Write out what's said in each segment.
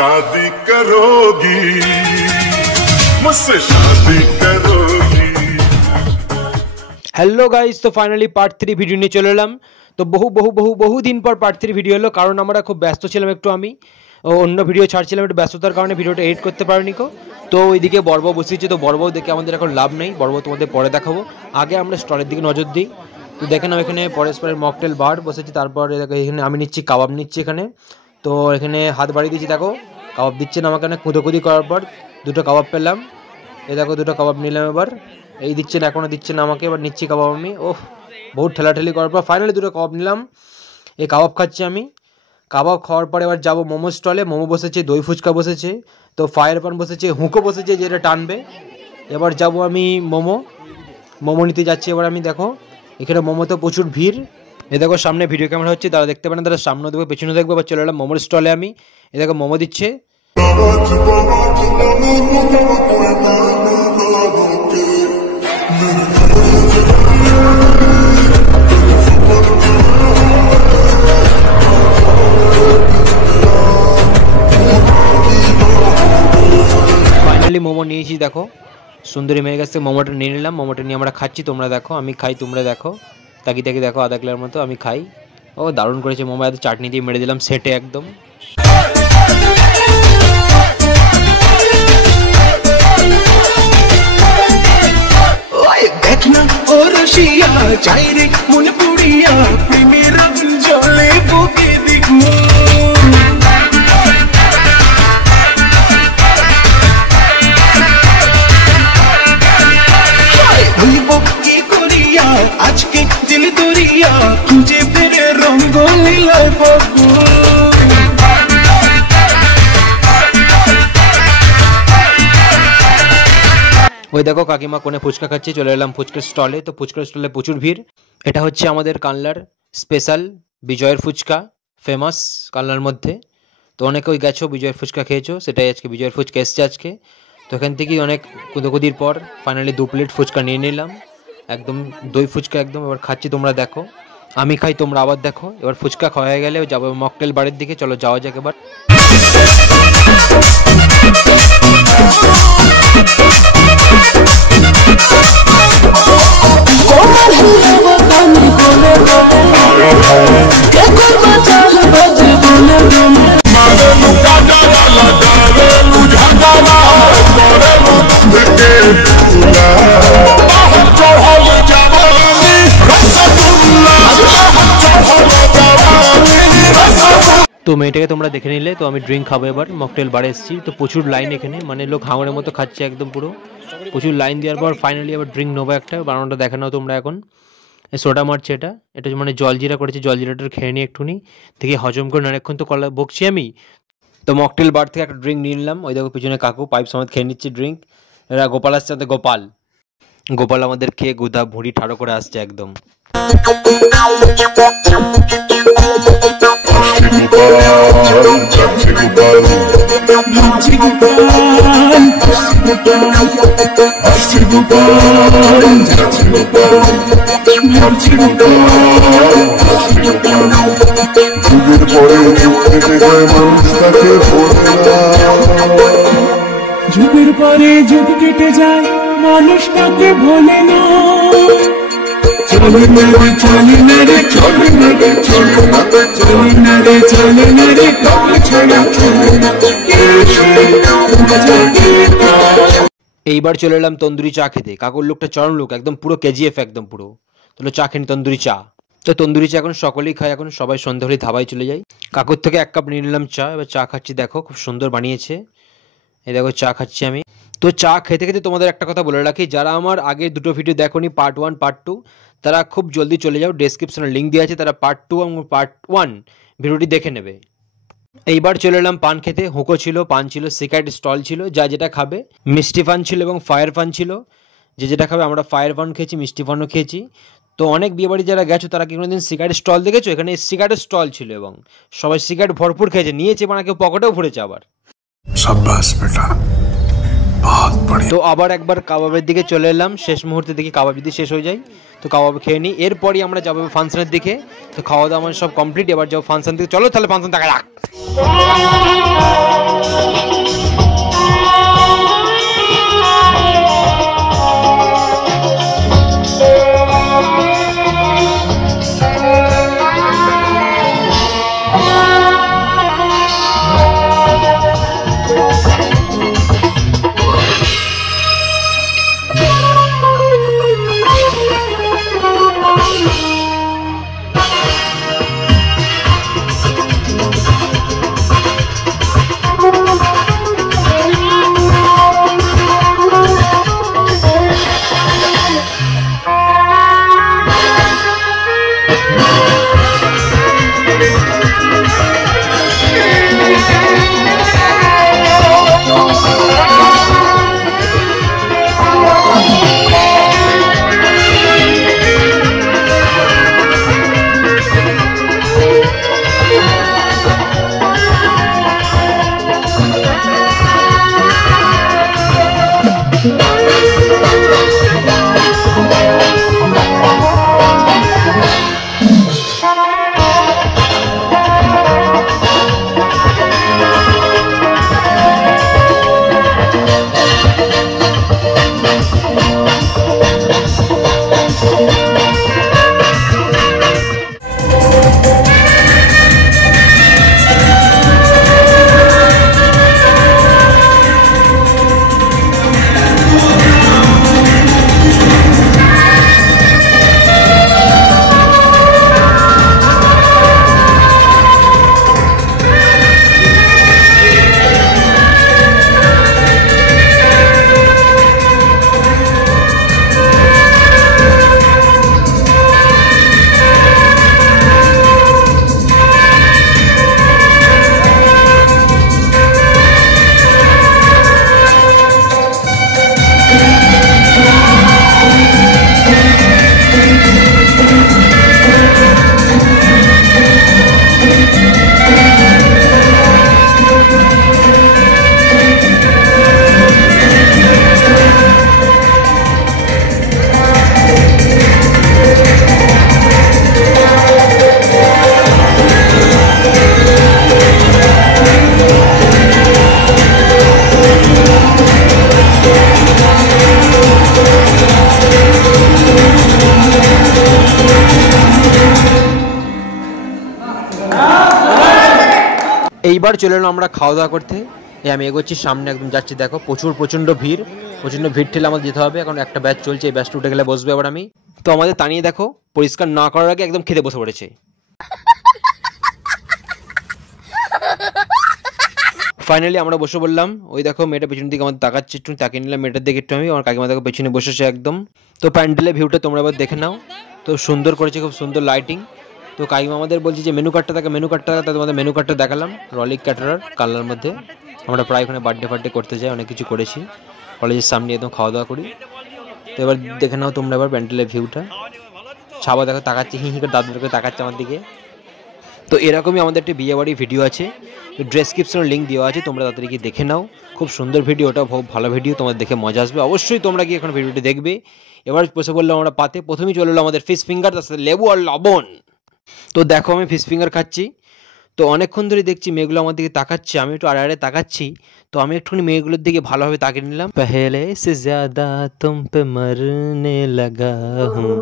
शादी करोगी, मुझसे शादी करोगी। हेलो गाइस, तो फाइनली पार्ट 3 ভিডিও নিয়ে চলে এলাম। তো বহু দিন পর পার্ট 3 ভিডিও হলো, কারণ আমরা খুব ব্যস্ত ছিলাম একটু। আমি অন্য ভিডিও ছাড়ছিলাম, একটু ব্যস্ততার কারণে ভিডিওটা এডিট করতে পারিনি কো। তো ওইদিকে বড়বাবু বসেছে, তো বড়বাবু দেখে আমাদের এখন লাভ নেই, বড়বাবু তোমাদের পরে দেখাবো। আগে আমরা স্টলের দিকে নজর দিই। তো দেখেন এখানে পরস্পরের মকটেল বার বসেছি, তারপর এখানে আমি নিচ্ছি কাবাব নিচ্ছি এখানে। তো এখানে হাত বাড়িয়ে দিচ্ছি, দেখো কাবাব দিচ্ছেন আমাকে অনেক কুদোকুদি করার পর দুটো কাবাব পেলাম। এই দেখো দুটো কাবাব নিলাম, এবার এই দিচ্ছেন, এখনও দিচ্ছেন আমাকে, এবার নিচ্ছি কাবাব আমি। ওহ, বহুত ঠেলাঠেলি করার পর ফাইনালি দুটো কাবাব নিলাম। এই কাবাব খাচ্ছি আমি। কাবাব খাওয়ার পরে এবার যাবো মোমো স্টলে। মোমো বসেছে, দই ফুচকা বসেছে, তো ফায়ার পান বসেছে, হুঁকো বসেছে যেটা টানবে। এবার যাব আমি মোমো নিতে যাচ্ছি এবার আমি। দেখো এখানে মোমোতে প্রচুর ভিড়। এ দেখো সামনে ভিডিও ক্যামেরা হচ্ছে, তারা দেখতে পারেন, তারা সামনে দেখবো পেছনে দেখবো। এবার চলে এলাম মোমোর স্টলে আমি। এ দেখো মোমো দিচ্ছে। ফাইনালি মোমো নিয়েছি, দেখো সুন্দরী মেয়ের কাছ থেকে মোমোটা নিয়ে নিলাম। মোমোটা নিয়ে আমরা খাচ্ছি, তোমরা দেখো, আমি খাই তোমরা দেখো। তাকি দেখো আধা কিলোর মতো আমি খাই। ও দারুণ করেছে মোমো, এত চাটনি দিয়ে মেরে দিলাম সেটে একদম। আজকে দিল দরিয়া খুঁজে ফিরে রঙ্গলি লাই বাবু। ওই দেখো কাকিমা কোণে ফুচকা খাচ্ছি। চলে এলাম ফুচকার স্টলে। তো ফুচকার স্টলে প্রচুর ভিড়। এটা হচ্ছে আমাদের কানলার স্পেশাল বিজয়ের ফুচকা, ফেমাস কানলার মধ্যে। তো অনেকে ওই গেছো বিজয়ের ফুচকা খেয়েছো, সেটাই আজকে বিজয়ের ফুচকা এসছে আজকে। তো এখান থেকেই অনেক কুদোকুদির পর ফাইনালি 2 প্লেট ফুচকা নিয়ে নিলাম, একদম দই ফুচকা একদম। এবার খাচ্ছি, তোমরা দেখো, আমি খাই তোমরা আবার দেখো। এবার ফুচকা খাওয়া হয়ে গেলে যাবো মকটেল বাড়ির দিকে। চলো যাওয়া যাক এবার। তো মেয়েটাকে তোমরা দেখে নিলে। তো আমি ড্রিঙ্ক খাবো এবার, মকটেল বারে এসেছি। তো প্রচুর লাইন এখানে, মানে লোক হাঙরের মতো খাচ্ছে একদম পুরো। প্রচুর লাইন দেওয়ার পর ফাইনালি আবার ড্রিঙ্ক নেবো একটা, বানানোটা দেখানো তোমরা এখন। সোডা মারছে এটা মানে জলজিরা করেছে, জলজিরাটা খেয়ে নিই একটুনি, দেখি হজম করে অনেকক্ষণ তো কলা বকছি আমি। তো মকটেল বার থেকে একটা ড্রিঙ্ক নিয়ে নিলাম। ওই দেখো পিছনে কাকু পাইপ সমেত খেয়ে নিচ্ছে ড্রিঙ্ক। এরা গোপাল আসছে, গোপাল আমাদের খেয়ে গুদা ভুঁড়ি ঠাড়ো করে আসছে একদম। যুগের পরে যুগ কেটে যায়, মানুষটাকে ভোলে না। চলে না রে চলে না রে চলে না রে চলে না রে চলে না রে চলে না রে কাল ছাড়া চলে না। এইবার চলে এলাম তন্দুরি চা খেতে। কাকুর লোকটা চরম লোক, একদম পুরো কেজিএফ একদম পুরো। তাহলে চা খেনি তন্দুরি চা। তো তন্দুরি চা এখন সকলেই খায়, এখন সবাই সন্ধ্যা হলে ধাবায় চলে যায়। কাকুর থেকে 1 কাপ নিয়ে নিলাম চা। এবার চা খাচ্ছি, দেখো খুব সুন্দর বানিয়েছে। এই দেখো চা খাচ্ছি আমি। তো চা খেতে খেতে তোমাদের একটা কথা বলে রাখি, যারা আমার আগে দুটো ভিডিও দেখোনি পার্ট 1 পার্ট 2, তারা খুব জলদি চলে যাও, ডেসক্রিপশনে লিঙ্ক দেওয়া আছে, তারা পার্ট 2 এবং পার্ট 1 ভিডিওটি দেখে নেবে। এইবার চলে এলাম পান খেতে। হুঁকো ছিল, পান ছিল, সিগারেট স্টল ছিল, যা যেটা খাবে। মিষ্টি পান ছিল এবং ফায়ার পান ছিল, যে যেটা খাবে। আমরা ফায়ার পান খেয়েছি, মিষ্টি পানও খেয়েছি। তো অনেক বিয়েবাড়ি যারা গেছো তারা কি কোনোদিন সিগারেট স্টল দেখেছো? এখানে সিগারেটের স্টল ছিল এবং সবাই সিগারেট ভরপুর খেয়েছে, নিয়েছে, মানে কেউ পকেটেও ভরেছে আবার। शाबाश बेटा, बहुत बढ़िया। তো আবার একবার কাবাবের দিকে চলে এলাম, শেষ মুহূর্তে দেখি কাবাব যদি শেষ হয়ে যায় তো কাবাব খেয়ে নিই, এরপরই আমরা যাবো ফাংশনের দিকে। তো খাওয়া দাওয়া আমার সব কমপ্লিট, এবার যাবো ফাংশন দিকে। চলো তাহলে ফাংশন দেখা যাক। এইবার চলে এলাম আমরা খাওয়া দাওয়া করতে। আমি এগোচ্ছি সামনে, একদম যাচ্ছি। দেখো প্রচণ্ড ভিড় ঠেলে আমাদের যেতে হবে। এখন একটা ব্যাচ চলছে, এই ব্যাচটা উঠে গেলে বসবে আবার আমি। তো আমাদের তানিয়ে দেখো পরিষ্কার না করার আগে একদম খেতে বসে পড়েছে। ফাইনালি আমরা বসে বললাম। ওই দেখো মেয়েটা পেছন দিকে আমাদের তাকাচ্ছে, একটু তাকিয়ে নিলাম মেয়েটার দিকে একটু আমি। আমার কাকিমা দেখো পেছনে বসেছে একদম। তো প্যান্ডেলের ভিউটা তোমরা এবার দেখে নাও। তো সুন্দর করেছে, খুব সুন্দর লাইটিং। তো কাকিমা আমাদের বলছে যে মেনু কার্ডটা তোমাদের মেনু কার্ডটা দেখালাম। রলিক ক্যাটারার কালার মধ্যে। আমরা প্রায় ওখানে বার্থডে করতে যাই, অনেক কিছু করেছি। কলেজের সামনে একদম খাওয়া দাওয়া করি। তো এবার দেখে নাও তোমরা এবার প্যান্ডেলের ভিউটা। ছাবা দেখো তাকাচ্ছে, হি করে দাদু করে তাকাচ্ছে আমার দিকে। তো এরকমই আমাদের একটা বিয়েবাড়ি ভিডিও আছে, ডেসক্রিপশনের লিঙ্ক দেওয়া আছে, তোমরা তাড়াতাড়ি গিয়ে দেখে নাও। খুব সুন্দর ভিডিও, ওটা খুব ভালো ভিডিও, তোমাদের দেখে মজা আসবে। অবশ্যই তোমরা গিয়ে এখন ভিডিওটি দেখবে। এবার বসে বললাম আমরা পাতে। প্রথমেই চলে এলো আমাদের ফিশ ফিঙ্গার, তার সাথে লেবু আর লবণ। তো দেখো আমি ফিশ ফিঙ্গার খাচ্ছি। তো অনেকক্ষণ ধরে দেখছি মেয়েগুলো আমার দিকে তাকাচ্ছে, আমি একটু আড়ে তাকাচ্ছি। তো আমি একটুখানি মেয়েগুলোর দিকে ভালোভাবে তাকিয়ে নিলাম। পহলে সে জ্যাদা তুম পে মরনে লাগা হুঁ,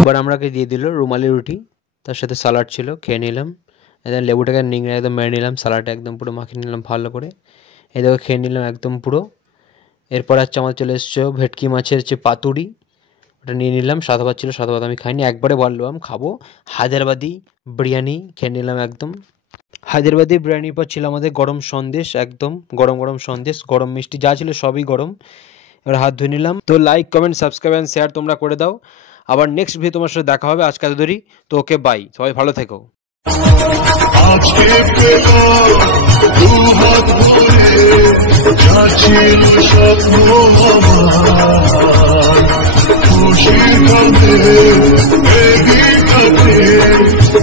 এবার আমাকে দিয়ে দিল রুমালি রুটি, তার সাথে স্যালাড ছিল, খেয়ে নিলাম। একদম লেবুটাকে নিংড়ে একদম মেরে নিলাম, স্যালাডটা একদম পুরো মাখিয়ে নিলাম ভালো করে। এই দেখো খেয়ে নিলাম একদম পুরো। এরপর হচ্ছে আমার চলে এসছে ভেটকি মাছের হচ্ছে পাতুরি, ওটা নিয়ে নিলাম। সাদা ভাত ছিল, সাদা ভাত আমি খাইনি, একবারে বললাম খাবো। হায়দ্রাবাদি বিরিয়ানি খেয়ে নিলাম একদম। হায়দ্রাবাদি বিরিয়ানির পর ছিল আমাদের গরম সন্দেশ, একদম গরম সন্দেশ, গরম মিষ্টি যা ছিল সবই গরম। এবার হাত ধুয়ে নিলাম। তো like comment subscribe and share তোমরা করে দাও। আবার নেক্সট ভিডিও তোমার সাথে দেখা হবে। আজকে ধরি তো, ওকে বাই, সবাই ভালো থেকো। খুশি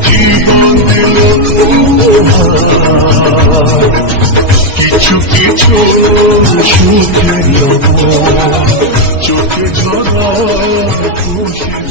জীবন দিল উপহার, কিছু কিছু সুখের লবণ, চোখে ঝরা খুশির